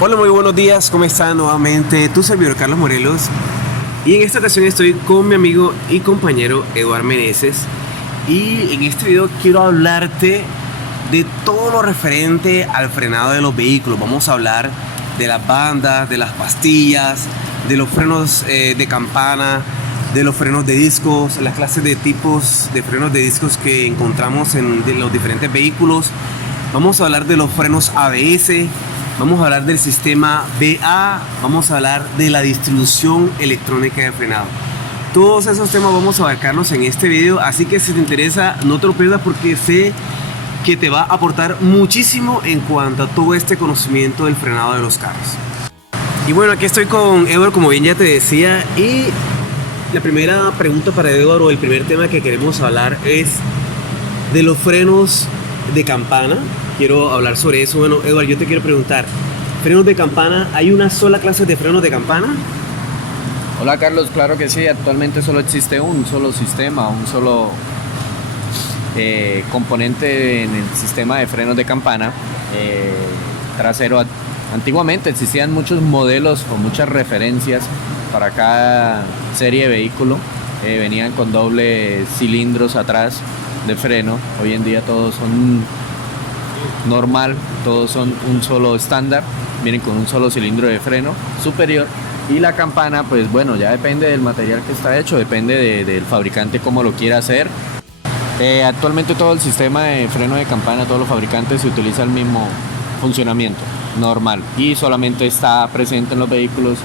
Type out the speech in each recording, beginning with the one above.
Hola, muy buenos días, ¿cómo están? Nuevamente tu servidor Carlos Morelos, y en esta ocasión estoy con mi amigo y compañero Eduard Meneses, y en este video quiero hablarte de todo lo referente al frenado de los vehículos. Vamos a hablar de las bandas, de las pastillas, de los frenos de campana, de los frenos de discos, las clases de tipos de frenos de discos que encontramos en los diferentes vehículos. Vamos a hablar de los frenos ABS. Vamos a hablar del sistema BA, vamos a hablar de la distribución electrónica de frenado. Todos esos temas vamos a abarcarlos en este video, así que si te interesa no te lo pierdas porque sé que te va a aportar muchísimo en cuanto a todo este conocimiento del frenado de los carros. Y bueno, aquí estoy con Eduard, como bien ya te decía, y la primera pregunta para Eduard, o el primer tema que queremos hablar, es de los frenos de campana. Quiero hablar sobre eso. Bueno, Eduard, yo te quiero preguntar, frenos de campana, ¿hay una sola clase de frenos de campana? Hola Carlos, claro que sí, actualmente solo existe un solo sistema, un solo componente en el sistema de frenos de campana trasero. Antiguamente existían muchos modelos o muchas referencias para cada serie de vehículo, venían con doble cilindros atrás de freno. Hoy en día todos son normal, todos son un solo estándar, vienen con un solo cilindro de freno superior, y la campana, pues bueno, ya depende del material que está hecho, depende del fabricante cómo lo quiera hacer. Actualmente todo el sistema de freno de campana, todos los fabricantes, se utiliza el mismo funcionamiento normal y solamente está presente en los vehículos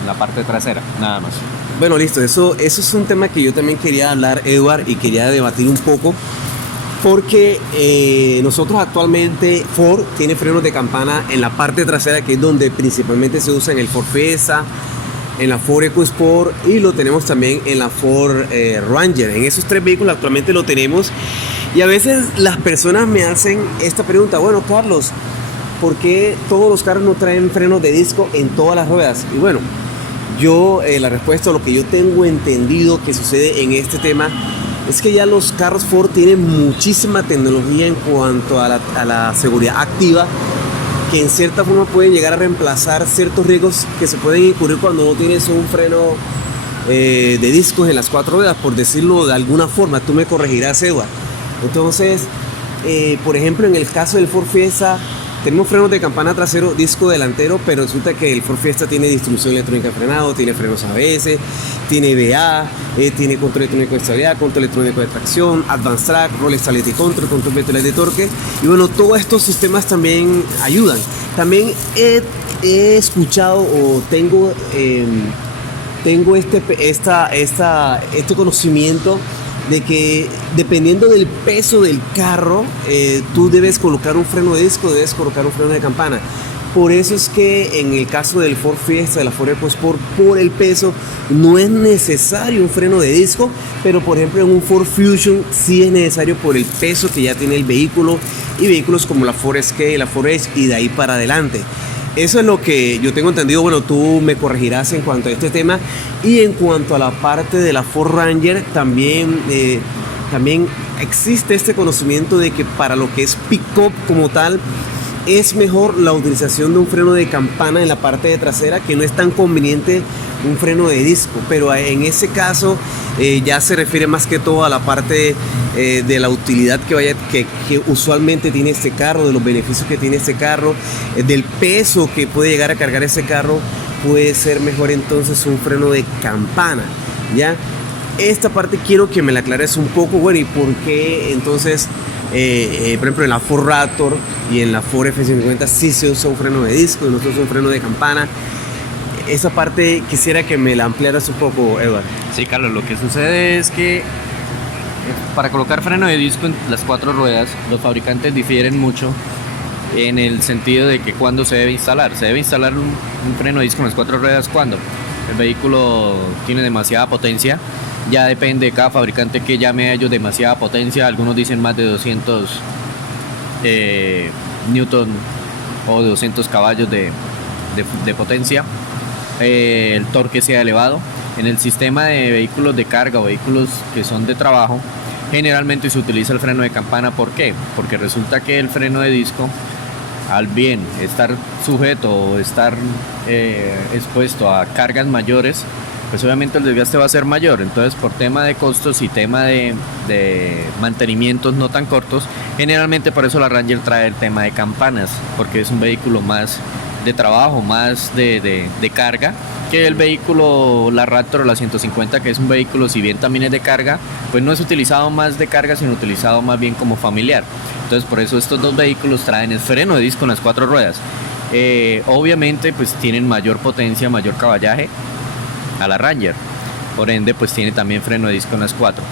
en la parte trasera, nada más. Bueno, listo, eso es un tema que yo también quería hablar, Eduard, y quería debatir un poco. Porque nosotros actualmente, Ford tiene frenos de campana en la parte trasera, que es donde principalmente se usa en el Ford Fiesta, en la Ford EcoSport, y lo tenemos también en la Ford Ranger. En esos tres vehículos actualmente lo tenemos. Y a veces las personas me hacen esta pregunta: bueno, Carlos, ¿por qué todos los carros no traen frenos de disco en todas las ruedas? Y bueno, yo la respuesta, lo que yo tengo entendido que sucede en este tema, es que ya los carros Ford tienen muchísima tecnología en cuanto a la seguridad activa, que en cierta forma pueden llegar a reemplazar ciertos riesgos que se pueden incurrir cuando no tienes un freno de discos en las cuatro ruedas, por decirlo de alguna forma. Tú me corregirás, Eduard. Entonces, por ejemplo, en el caso del Ford Fiesta, tenemos frenos de campana trasero, disco delantero, pero resulta que el Ford Fiesta tiene distribución electrónica de frenado, tiene frenos ABS, tiene BA, tiene control electrónico de estabilidad, control electrónico de tracción, Advanced Track, Roll Stability Control, control vectorial de torque. Y bueno, todos estos sistemas también ayudan. También he escuchado, o tengo este conocimiento de que dependiendo del peso del carro, tú debes colocar un freno de disco, debes colocar un freno de campana. Por eso es que en el caso del Ford Fiesta, de la Ford EcoSport, por el peso no es necesario un freno de disco, pero por ejemplo en un Ford Fusion sí es necesario por el peso que ya tiene el vehículo, y vehículos como la Ford Escape, la Ford Edge, y de ahí para adelante. Eso es lo que yo tengo entendido. Bueno, tú me corregirás en cuanto a este tema. Y en cuanto a la parte de la Ford Ranger, también existe este conocimiento de que para lo que es pick-up como tal, es mejor la utilización de un freno de campana en la parte de trasera, que no es tan conveniente un freno de disco. Pero en ese caso ya se refiere más que todo a la parte de la utilidad que usualmente tiene este carro, de los beneficios que tiene este carro, del peso que puede llegar a cargar ese carro. Puede ser mejor entonces un freno de campana, ¿ya? Esta parte quiero que me la aclares un poco. Bueno, ¿y por qué entonces, por ejemplo, en la Ford Raptor y en la Ford F-150 sí se usa un freno de disco y no se usa un freno de campana? Esa parte quisiera que me la ampliaras un poco, Eduard. Sí, Carlos, lo que sucede es que para colocar freno de disco en las cuatro ruedas, los fabricantes difieren mucho en el sentido de que cuándo se debe instalar. Se debe instalar un freno de disco en las cuatro ruedas cuando el vehículo tiene demasiada potencia. Ya depende de cada fabricante que llame a ellos demasiada potencia. Algunos dicen más de 200 newton o 200 caballos de potencia. El torque sea elevado. En el sistema de vehículos de carga o vehículos que son de trabajo, generalmente se utiliza el freno de campana. ¿Por qué? Porque resulta que el freno de disco al bien estar sujeto o estar expuesto a cargas mayores, pues obviamente el desgaste va a ser mayor. Entonces, por tema de costos y tema de mantenimientos no tan cortos, generalmente por eso la Ranger trae el tema de campanas, porque es un vehículo más de trabajo, más de carga, que el vehículo, la Raptor o la 150, que es un vehículo, si bien también es de carga, pues no es utilizado más de carga, sino utilizado más bien como familiar. Entonces, por eso estos dos vehículos traen el freno de disco en las 4 ruedas. Obviamente, pues tienen mayor potencia, mayor caballaje a la Ranger, por ende pues tiene también freno de disco en las 4.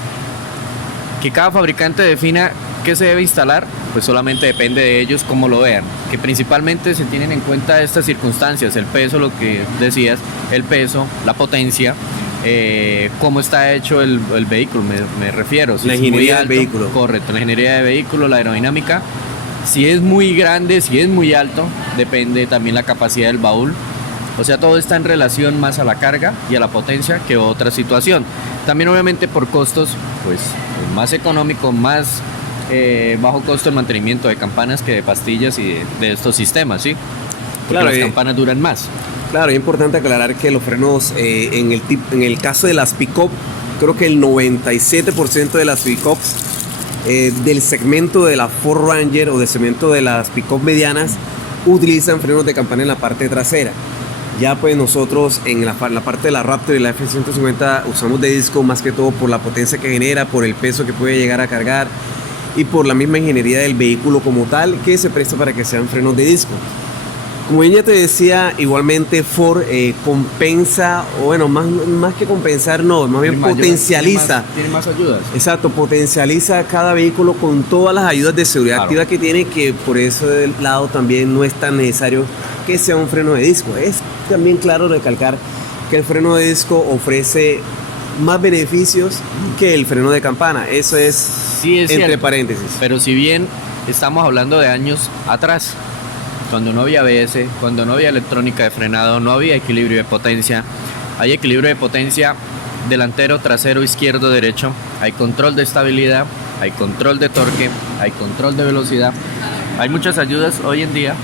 Que cada fabricante defina qué se debe instalar, pues solamente depende de ellos cómo lo vean, que principalmente se tienen en cuenta estas circunstancias, el peso, lo que decías, el peso, la potencia, cómo está hecho el vehículo, me refiero, si la ingeniería del vehículo. Correcto, la ingeniería de vehículo, la aerodinámica, si es muy grande, si es muy alto, depende también la capacidad del baúl. O sea, todo está en relación más a la carga y a la potencia que otra situación. También obviamente por costos, pues más económico, más bajo costo el mantenimiento de campanas que de pastillas y de estos sistemas, ¿sí? Porque Claro, las campanas duran más. Claro, es importante aclarar que los frenos, en el caso de las pick-up, creo que el 97% de las pick-ups del segmento de la Ford Ranger o del segmento de las pick-up medianas utilizan frenos de campana en la parte trasera. Ya pues nosotros en la parte de la Raptor y la F-150 usamos de disco más que todo por la potencia que genera, por el peso que puede llegar a cargar y por la misma ingeniería del vehículo como tal, que se presta para que sean frenos de disco. Como ella te decía, igualmente Ford compensa, o bueno, más que compensar, no, más bien potencializa. Tiene más ayudas. Exacto, potencializa cada vehículo con todas las ayudas de seguridad activa que tiene, que por ese lado también no es tan necesario que sea un freno de disco. Es también claro recalcar que el freno de disco ofrece más beneficios que el freno de campana. Eso es, sí, es entre cierto, paréntesis. Pero si bien estamos hablando de años atrás, cuando no había ABS, cuando no había electrónica de frenado, no había equilibrio de potencia. Hay equilibrio de potencia delantero, trasero, izquierdo, derecho. Hay control de estabilidad, hay control de torque, hay control de velocidad. Hay muchas ayudas hoy en día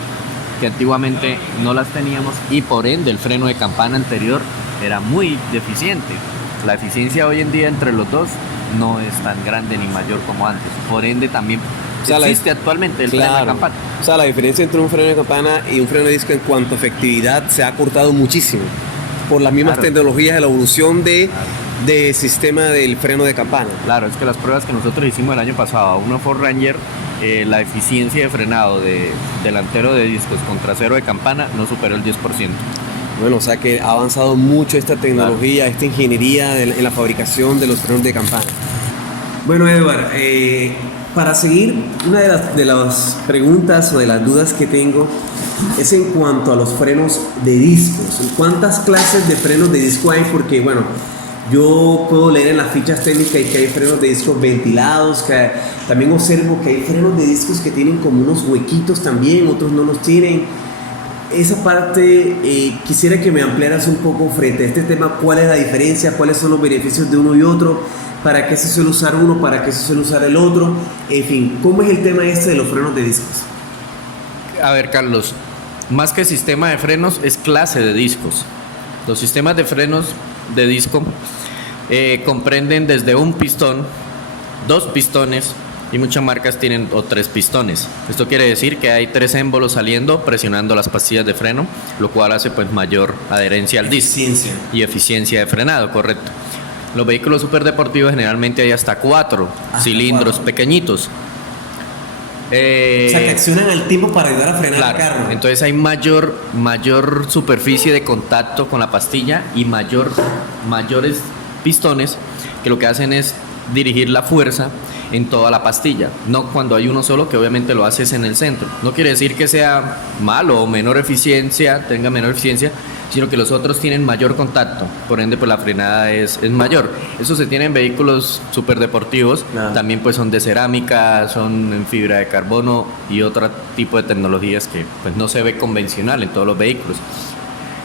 que antiguamente no las teníamos y por ende el freno de campana anterior era muy deficiente. La eficiencia hoy en día entre los dos no es tan grande ni mayor como antes. Por ende también existe actualmente el freno de campana. O sea, la diferencia entre un freno de campana y un freno de disco en cuanto a efectividad se ha acortado muchísimo por las mismas tecnologías de la evolución de sistema del freno de campana. Claro, es que las pruebas que nosotros hicimos el año pasado a una Ford Ranger, la eficiencia de frenado de delantero de discos con trasero de campana no superó el 10%. Bueno, o sea que ha avanzado mucho esta tecnología, esta ingeniería en la fabricación de los frenos de campana. Bueno, Edward, para seguir, una de las preguntas o de las dudas que tengo es en cuanto a los frenos de discos. ¿Cuántas clases de frenos de disco hay? Porque, bueno, yo puedo leer en las fichas técnicas que hay frenos de discos ventilados, que también observo que hay frenos de discos que tienen como unos huequitos también, otros no los tienen. Esa parte quisiera que me ampliaras un poco frente a este tema. ¿Cuál es la diferencia? ¿Cuáles son los beneficios de uno y otro? ¿Para qué se suele usar uno? ¿Para qué se suele usar el otro? En fin, ¿cómo es el tema este de los frenos de discos? A ver, Carlos, más que sistema de frenos es clase de discos. Los sistemas de frenos de disco comprenden desde un pistón, 2 pistones y muchas marcas tienen 3 pistones. Esto quiere decir que hay 3 émbolos saliendo presionando las pastillas de freno, lo cual hace pues mayor adherencia al disco y eficiencia de frenado, correcto. Los vehículos superdeportivos generalmente hay hasta 4 cilindros pequeñitos. O sea, que accionan al tiempo para ayudar a frenar el carro. Entonces hay mayor superficie de contacto con la pastilla y mayores pistones que lo que hacen es dirigir la fuerza en toda la pastilla, no cuando hay uno solo, que obviamente lo haces en el centro. No quiere decir que sea malo o tenga menor eficiencia, sino que los otros tienen mayor contacto, por ende pues la frenada es mayor. Eso se tiene en vehículos superdeportivos, también pues son de cerámica, son en fibra de carbono y otro tipo de tecnologías que pues no se ve convencional en todos los vehículos.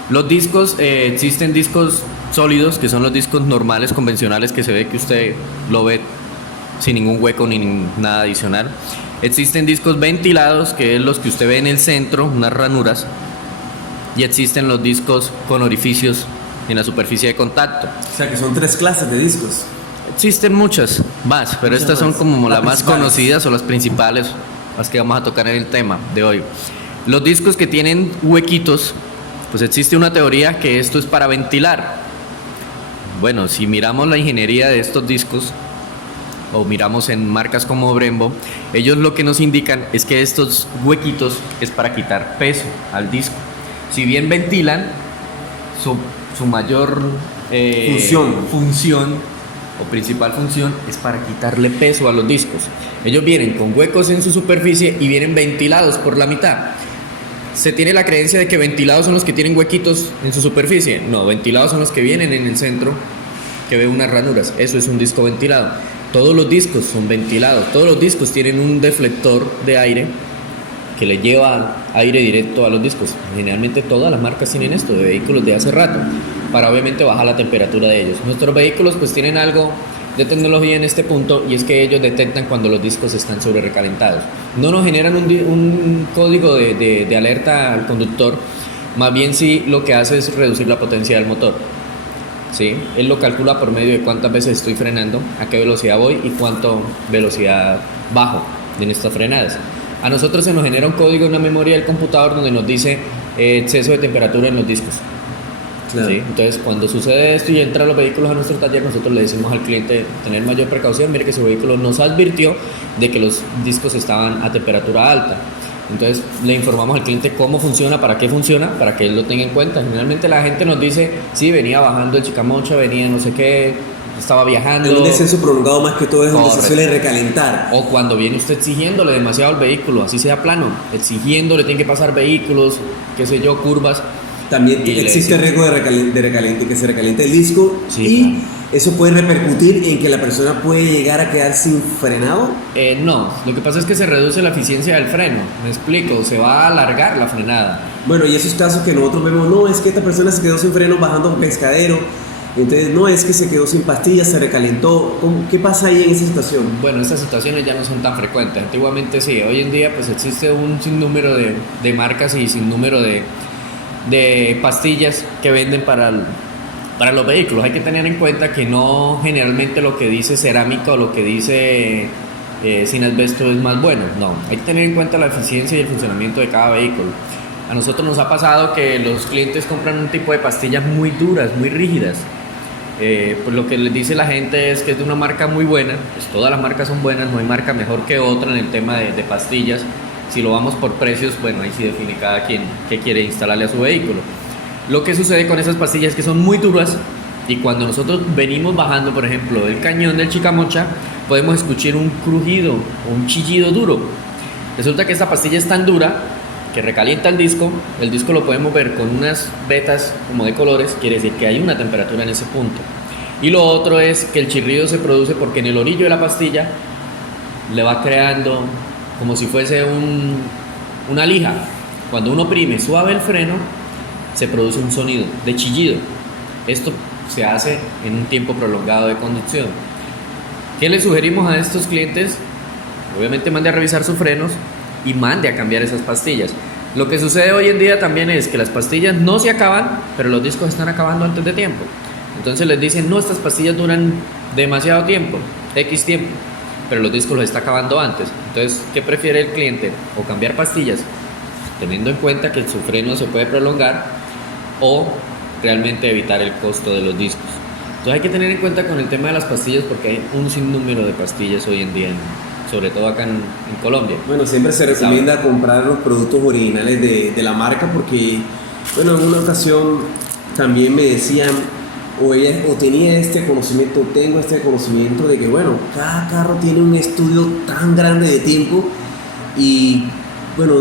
Los discos, existen discos sólidos, que son los discos normales, convencionales, que se ve que usted lo ve sin ningún hueco ni nada adicional. Existen discos ventilados, que es los que usted ve en el centro, unas ranuras, y existen los discos con orificios en la superficie de contacto. O sea que son 3 clases de discos. Existen muchas más, pero Muchas estas son más. como Las las más principales. conocidas o las principales, las que vamos a tocar en el tema de hoy. Los discos que tienen huequitos, pues existe una teoría que esto es para ventilar. Bueno, si miramos la ingeniería de estos discos, o miramos en marcas como Brembo, ellos lo que nos indican es que estos huequitos es para quitar peso al disco. Si bien ventilan, su mayor función o principal función es para quitarle peso a los discos. Ellos vienen con huecos en su superficie y vienen ventilados por la mitad. Se tiene la creencia de que ventilados son los que tienen huequitos en su superficie. No, ventilados son los que vienen en el centro, que ve unas ranuras. Eso es un disco ventilado. Todos los discos son ventilados. Todos los discos tienen un deflector de aire que le lleva aire directo a los discos. Generalmente todas las marcas tienen esto, de vehículos de hace rato, para obviamente bajar la temperatura de ellos. Nuestros vehículos pues tienen algo de tecnología en este punto, y es que ellos detectan cuando los discos están sobre recalentados. No nos generan un código de alerta al conductor, más bien sí lo que hace es reducir la potencia del motor. ¿Sí? Él lo calcula por medio de cuántas veces estoy frenando, a qué velocidad voy y cuánto velocidad bajo en estas frenadas. A nosotros se nos genera un código en la memoria del computador donde nos dice exceso de temperatura en los discos. Claro. ¿Sí? Entonces, cuando sucede esto y entran los vehículos a nuestro taller, nosotros le decimos al cliente tener mayor precaución. Mire que su vehículo nos advirtió de que los discos estaban a temperatura alta. Entonces, le informamos al cliente cómo funciona, para qué funciona, para que él lo tenga en cuenta. Generalmente la gente nos dice, sí, venía bajando el Chicamocha, venía no sé qué, estaba viajando. En un descenso prolongado más que todo es donde se Correcto. suele recalentar. O cuando viene usted exigiéndole demasiado al vehículo, así sea plano, exigiéndole, tiene que pasar vehículos, qué sé yo, curvas. También Y le existe el decimos- riesgo de que se recaliente el disco, Sí, y claro. eso puede repercutir en que la persona puede llegar a quedar sin frenado. No, lo que pasa es que se reduce la eficiencia del freno, me explico, se va a alargar la frenada. Bueno, y esos casos que nosotros vemos, no, es que esta persona se quedó sin freno bajando un pescadero, entonces no, es que se quedó sin pastillas, se recalentó. ¿Qué pasa ahí en esa situación? Bueno, estas situaciones ya no son tan frecuentes, antiguamente sí, hoy en día pues existe un sinnúmero de marcas y sinnúmero de pastillas que venden para los vehículos. Hay que tener en cuenta que no generalmente lo que dice cerámica o lo que dice sin asbesto es más bueno. No, hay que tener en cuenta la eficiencia y el funcionamiento de cada vehículo. A nosotros nos ha pasado que los clientes compran un tipo de pastillas muy duras, muy rígidas. Pues lo que les dice la gente es que es de una marca muy buena. Pues todas las marcas son buenas, no hay marca mejor que otra en el tema de pastillas. Si lo vamos por precios, bueno, ahí sí define cada quien qué quiere instalarle a su vehículo. Lo que sucede con esas pastillas es que son muy duras, y cuando nosotros venimos bajando, por ejemplo, del cañón del Chicamocha, podemos escuchar un crujido o un chillido duro. Resulta que esta pastilla es tan dura que recalienta el disco lo podemos ver con unas vetas como de colores, quiere decir que hay una temperatura en ese punto. Y lo otro es que el chirrido se produce porque en el orillo de la pastilla le va creando como si fuese una lija. Cuando uno oprime suave el freno, se produce un sonido de chillido. Esto se hace en un tiempo prolongado de conducción. ¿Qué le sugerimos a estos clientes? Obviamente mande a revisar sus frenos y mande a cambiar esas pastillas. Lo que sucede hoy en día también es que las pastillas no se acaban, pero los discos están acabando antes de tiempo. Entonces les dicen, no, estas pastillas duran demasiado tiempo, X tiempo, pero los discos los está acabando antes. Entonces, ¿qué prefiere el cliente? O cambiar pastillas, teniendo en cuenta que su freno se puede prolongar, o realmente evitar el costo de los discos. Entonces hay que tener en cuenta con el tema de las pastillas, porque hay un sinnúmero de pastillas hoy en día, sobre todo acá en Colombia. Bueno, siempre se recomienda comprar los productos originales de la marca, porque, bueno, en una ocasión también me decían, o tenía este conocimiento, tengo este conocimiento de que, bueno, cada carro tiene un estudio tan grande de tiempo, y, bueno,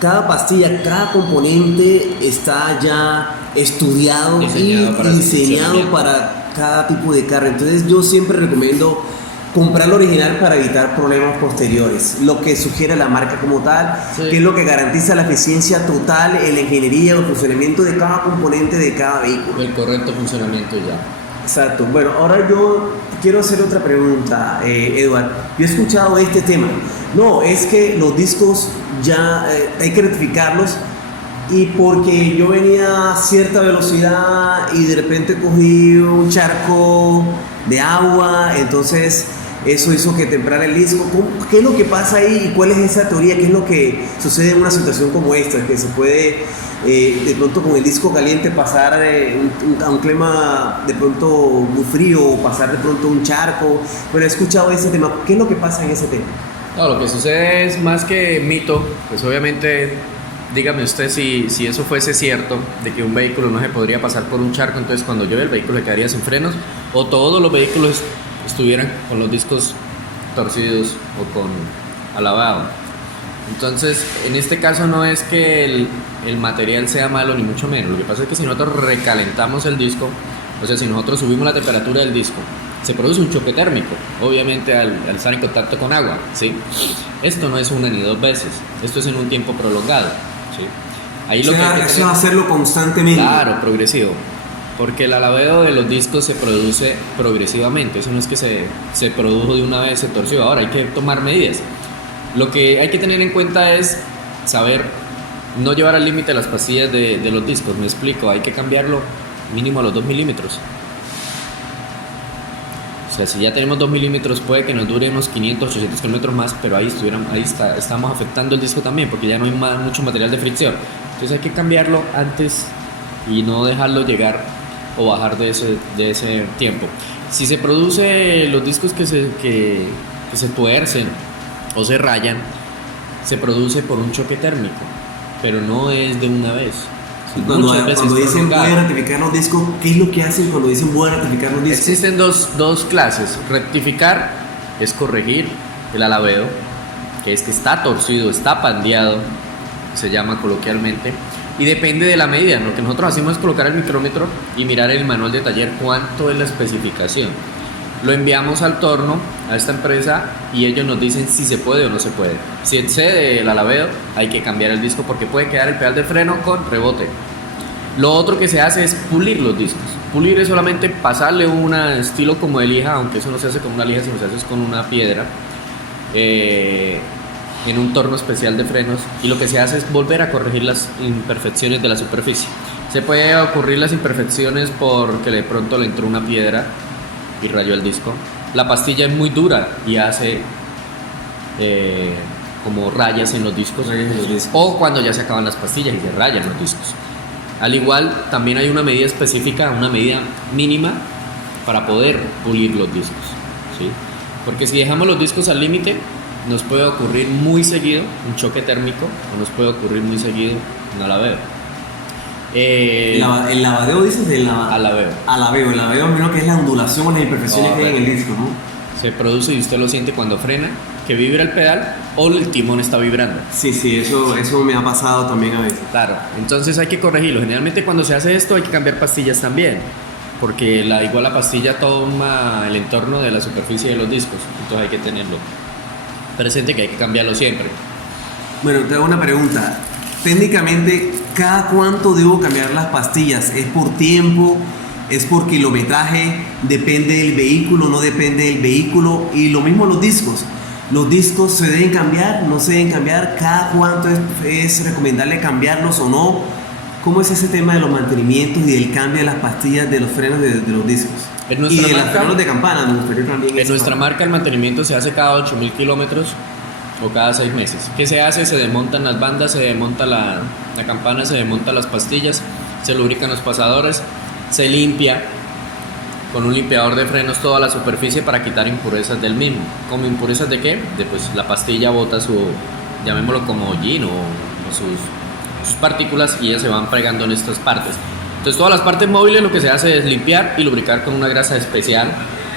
cada pastilla, cada componente está ya estudiado Diseñado y diseñado para cada tipo de carro. Entonces yo siempre recomiendo comprar lo original para evitar problemas posteriores. Lo que sugiere la marca como tal, sí, que es lo que garantiza la eficiencia total en la ingeniería o el funcionamiento de cada componente de cada vehículo. el correcto funcionamiento ya. Exacto. Bueno, ahora yo quiero hacer otra pregunta, Edward. Yo he escuchado este tema. No, es que los discos ya hay que rectificarlos y porque yo venía a cierta velocidad y de repente cogí un charco de agua, entonces eso hizo que temprara el disco. ¿Qué es lo que pasa ahí y cuál es esa teoría? ¿Qué es lo que sucede en una situación como esta? Que se puede de pronto con el disco caliente pasar a un clima de pronto muy frío o pasar de pronto un charco. Bueno, he escuchado ese tema. ¿Qué es lo que pasa en ese tema? No, lo que sucede es más que mito, pues obviamente, dígame usted si eso fuese cierto, de que un vehículo no se podría pasar por un charco, entonces cuando llueve el vehículo se quedaría sin frenos, o todos los vehículos estuvieran con los discos torcidos o con alabado. Entonces, en este caso no es que el material sea malo ni mucho menos, lo que pasa es que si nosotros recalentamos el disco, o sea, si nosotros subimos la temperatura del disco, se produce un choque térmico, obviamente al estar en contacto con agua, ¿sí? Esto no es una ni dos veces, esto es en un tiempo prolongado, ¿sí? Ahí lo que hay que eso es hacerlo constantemente. Claro, progresivo, porque el alabeo de los discos se produce progresivamente, eso no es que se produjo de una vez, se torció, ahora hay que tomar medidas. Lo que hay que tener en cuenta es saber no llevar al límite las pastillas de los discos, me explico, hay que cambiarlo mínimo a los 2 milímetros. O sea, si ya tenemos 2 milímetros puede que nos dure unos 500, 800 kilómetros más, pero estamos afectando el disco también porque ya no hay mucho material de fricción. Entonces hay que cambiarlo antes y no dejarlo llegar o bajar de ese tiempo. Si se produce los discos que se tuercen o se rayan, se produce por un choque térmico, pero no es de una vez. Cuando dicen voy a rectificar los discos, ¿qué es lo que hacen cuando dicen voy a rectificar los discos? Existen dos clases. Rectificar es corregir el alabeo, que es que está torcido, está pandeado, se llama coloquialmente, y depende de la medida. Lo que nosotros hacemos es colocar el micrómetro y mirar el manual de taller cuánto es la especificación. Lo enviamos al torno, a esta empresa, y ellos nos dicen si se puede o no se puede. Si excede el alabeo, hay que cambiar el disco porque puede quedar el pedal de freno con rebote. Lo otro que se hace es pulir los discos. Pulir es solamente pasarle un estilo como de lija, aunque eso no se hace con una lija, sino se hace con una piedra, en un torno especial de frenos, y lo que se hace es volver a corregir las imperfecciones de la superficie. Se puede ocurrir las imperfecciones porque de pronto le entró una piedra y rayó el disco. La pastilla es muy dura y hace como rayas en los discos, o cuando ya se acaban las pastillas y se rayan los discos. Al igual, también hay una medida específica, una medida mínima para poder pulir los discos, ¿sí? Porque si dejamos los discos al límite, nos puede ocurrir muy seguido un choque térmico o nos puede ocurrir muy seguido un alabeo. ¿El lavadeo dices? Alabeo. El lavadeo menos que es la ondulación o las imperfecciones que hay en el disco, ¿no? Se produce y usted lo siente cuando frena, que vibra el pedal o el timón está vibrando. Sí, eso me ha pasado también a veces. Claro, entonces hay que corregirlo. Generalmente cuando se hace esto hay que cambiar pastillas también, porque igual la pastilla toma el entorno de la superficie de los discos, entonces hay que tenerlo presente, que hay que cambiarlo siempre. Bueno, te hago una pregunta. Técnicamente, ¿cada cuánto debo cambiar las pastillas? ¿Es por tiempo? ¿Es por kilometraje? ¿Depende del vehículo? ¿No depende del vehículo? Y lo mismo los discos. ¿Los discos se deben cambiar? ¿No se deben cambiar? ¿Cada cuánto es recomendable cambiarlos o no? ¿Cómo es ese tema de los mantenimientos y del cambio de las pastillas de los frenos de los discos? Y de los frenos de campana, me gustaría también. En nuestra marca el mantenimiento se hace cada 8.000 kilómetros o cada 6 meses. ¿Qué se hace? Se desmontan las bandas, se desmonta la campana, se desmontan las pastillas, se lubrican los pasadores, se limpia con un limpiador de frenos toda la superficie para quitar impurezas del mismo. ¿Como impurezas de qué? Pues la pastilla bota llamémoslo como hollín o sus partículas, y ellas se van pegando en estas partes. Entonces todas las partes móviles lo que se hace es limpiar y lubricar con una grasa especial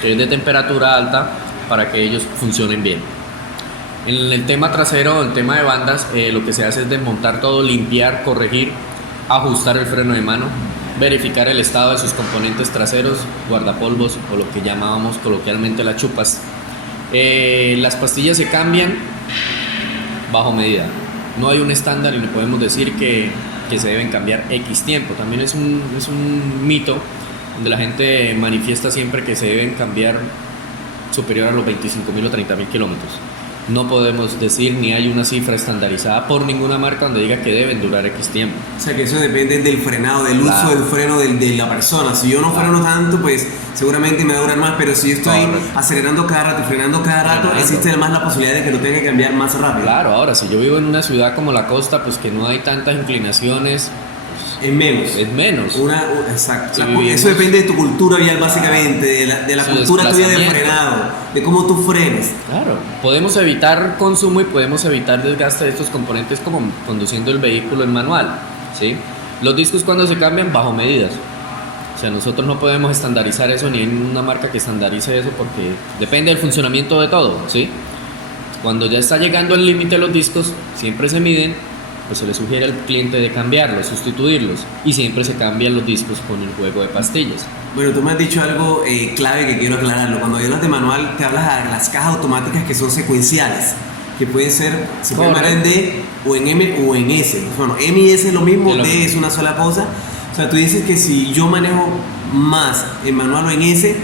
que es de temperatura alta para que ellos funcionen bien. En el tema trasero, el tema de bandas, lo que se hace es desmontar todo, limpiar, corregir, ajustar el freno de mano, verificar el estado de sus componentes traseros, guardapolvos o lo que llamábamos coloquialmente las chupas. Las pastillas se cambian bajo medida. No hay un estándar y no podemos decir que se deben cambiar X tiempo. También es un mito donde la gente manifiesta siempre que se deben cambiar superior a los 25.000 o 30.000 kilómetros. No podemos decir ni hay una cifra estandarizada por ninguna marca donde diga que deben durar X tiempo. O sea que eso depende del frenado, del Claro. uso del freno de la persona. Si yo no freno tanto, pues seguramente me va a durar más, pero si yo estoy Correcto. acelerando cada rato, frenando cada rato, Frenando. existe además la posibilidad de que lo tenga que cambiar más rápido. Claro, ahora si yo vivo en una ciudad como la costa, pues que no hay tantas inclinaciones, Es menos. es menos. Exacto. Si Eso vivimos- depende de tu cultura vial, básicamente, de la Su cultura tuya de desplazamiento. frenado, de cómo tú frenes. Claro, podemos evitar consumo y podemos evitar desgaste de estos componentes como conduciendo el vehículo en manual, ¿sí? Los discos cuando se cambian bajo medidas. O sea, nosotros no podemos estandarizar eso ni en una marca que estandarice eso porque depende del funcionamiento de todo, ¿sí? Cuando ya está llegando el límite de los discos, siempre se miden, pues se le sugiere al cliente de cambiarlos, sustituirlos y siempre se cambian los discos con el juego de pastillas. Bueno, tú me has dicho algo clave que quiero aclararlo. Cuando hablas de manual, te hablas de las cajas automáticas que son secuenciales, que pueden ser, se pueden llamar en D o en M o en S. Bueno, M y S es lo mismo, Es lo D mismo. es una sola cosa. O sea, tú dices que si yo manejo más en manual o en S,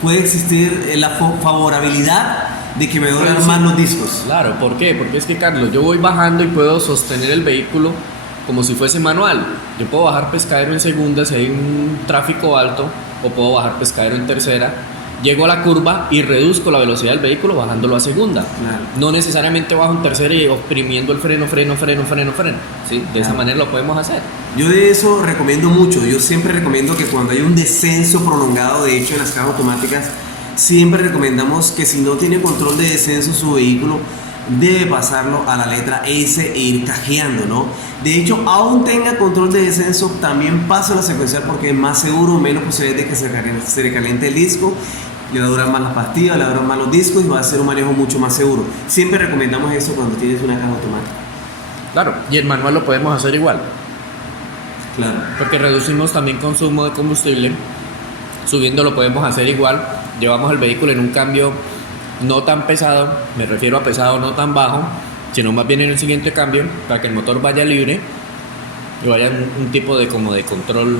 puede existir la favorabilidad de que me duran Pues sí. más los discos. Claro, ¿por qué? Porque es que, Carlos, yo voy bajando y puedo sostener el vehículo como si fuese manual. Yo puedo bajar pescadero en segunda si hay un tráfico alto, o puedo bajar pescadero en tercera. Llego a la curva y reduzco la velocidad del vehículo bajándolo a segunda. Claro. No necesariamente bajo en tercera y oprimiendo el freno. ¿Sí? De esa Claro. manera lo podemos hacer. Yo de eso recomiendo mucho. Yo siempre recomiendo que cuando hay un descenso prolongado, de hecho en las cajas automáticas, siempre recomendamos que si no tiene control de descenso su vehículo, debe pasarlo a la letra S e ir cajeando, ¿no? De hecho, aún tenga control de descenso, también pasa la secuencial porque es más seguro, menos posibilidad de que se le caliente el disco, le va a durar más las pastillas, le va a durar más los discos y va a ser un manejo mucho más seguro. Siempre recomendamos eso cuando tienes una caja automática. Claro, y el manual lo podemos hacer igual. Claro. Porque reducimos también consumo de combustible. Subiendo lo podemos hacer igual. Llevamos el vehículo en un cambio no tan pesado, me refiero a pesado no tan bajo, sino más bien en el siguiente cambio, para que el motor vaya libre y vaya un tipo de como de control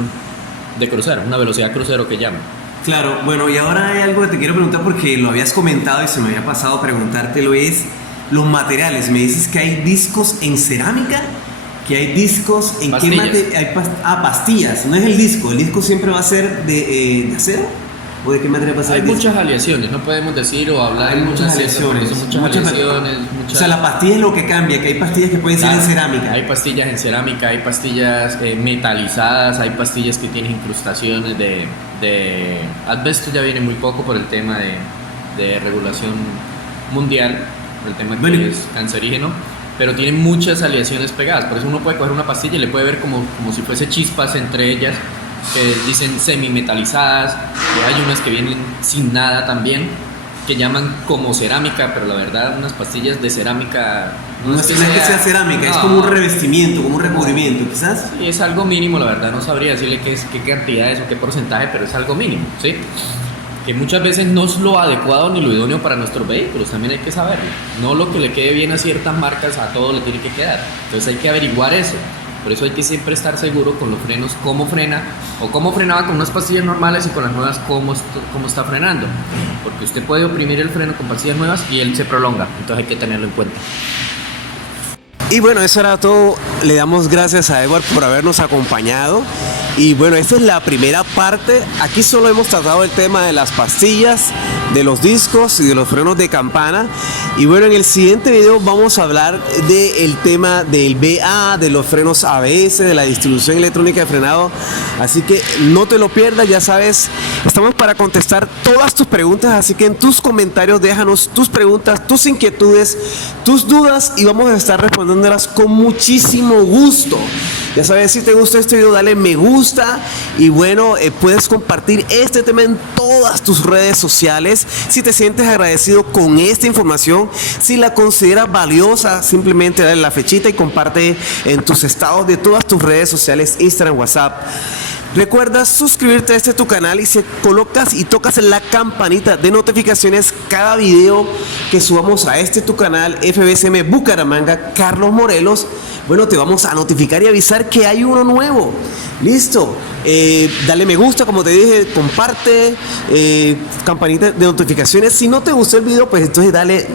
de crucero, una velocidad crucero que llaman. Claro, bueno, y ahora hay algo que te quiero preguntar porque lo habías comentado y se me había pasado preguntártelo, es los materiales. Me dices que hay discos en cerámica, que hay discos en Pastillas. qué pastillas, no es el disco siempre va a ser de acero o de qué material va a ser Hay el disco? muchas aleaciones, no podemos decir o hablar Hay de muchas ciencia, porque aleaciones, son muchas aleaciones, O sea, la pastilla es lo que cambia, que hay pastillas que pueden ser en Claro, cerámica. Hay pastillas en cerámica, hay pastillas metalizadas, hay pastillas que tienen incrustaciones de asbesto, ya viene muy poco por el tema de regulación mundial, por el tema que Bueno. es cancerígeno, pero tienen muchas aleaciones pegadas, por eso uno puede coger una pastilla y le puede ver como si fuese chispas entre ellas, que dicen semimetalizadas, y hay unas que vienen sin nada también, que llaman como cerámica, pero la verdad unas pastillas de cerámica No es que sea cerámica, es como un revestimiento, como un recubrimiento, quizás. Sí, es algo mínimo, la verdad no sabría decirle qué cantidad es o qué porcentaje, pero es algo mínimo, ¿sí? Que muchas veces no es lo adecuado ni lo idóneo para nuestros vehículos, también hay que saberlo. No lo que le quede bien a ciertas marcas, a todo le tiene que quedar. Entonces hay que averiguar eso. Por eso hay que siempre estar seguro con los frenos, cómo frena, o cómo frenaba con unas pastillas normales y con las nuevas, cómo está frenando. Porque usted puede oprimir el freno con pastillas nuevas y él se prolonga, entonces hay que tenerlo en cuenta. Y bueno, eso era todo. Le damos gracias a Edward por habernos acompañado. Y bueno, esta es la primera parte. Aquí solo hemos tratado el tema de las pastillas, de los discos y de los frenos de campana. Y bueno, en el siguiente video vamos a hablar del tema del BA, de los frenos ABS, de la distribución electrónica de frenado. Así que no te lo pierdas, ya sabes, estamos para contestar todas tus preguntas. Así que en tus comentarios déjanos tus preguntas, tus inquietudes, tus dudas y vamos a estar respondiéndolas con muchísimo gusto. Ya sabes, si te gustó este video, dale me gusta y bueno, puedes compartir este tema en todas tus redes sociales. Si te sientes agradecido con esta información, si la consideras valiosa, simplemente dale la fechita y comparte en tus estados de todas tus redes sociales, Instagram, WhatsApp. Recuerda suscribirte a este tu canal y si colocas y tocas en la campanita de notificaciones cada video que subamos a este tu canal FBSM Bucaramanga Carlos Morelos, bueno, te vamos a notificar y avisar que hay uno nuevo. Listo. Dale me gusta, como te dije, comparte, campanita de notificaciones. Si no te gustó el video, pues entonces dale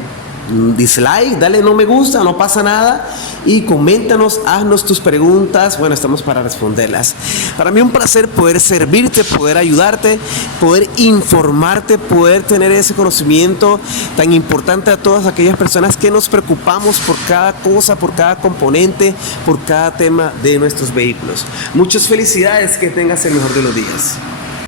dislike, dale no me gusta, no pasa nada, y coméntanos, haznos tus preguntas, bueno, estamos para responderlas. Para mí un placer poder servirte, poder ayudarte, poder informarte, poder tener ese conocimiento tan importante a todas aquellas personas que nos preocupamos por cada cosa, por cada componente, por cada tema de nuestros vehículos. Muchas felicidades, que tengas el mejor de los días.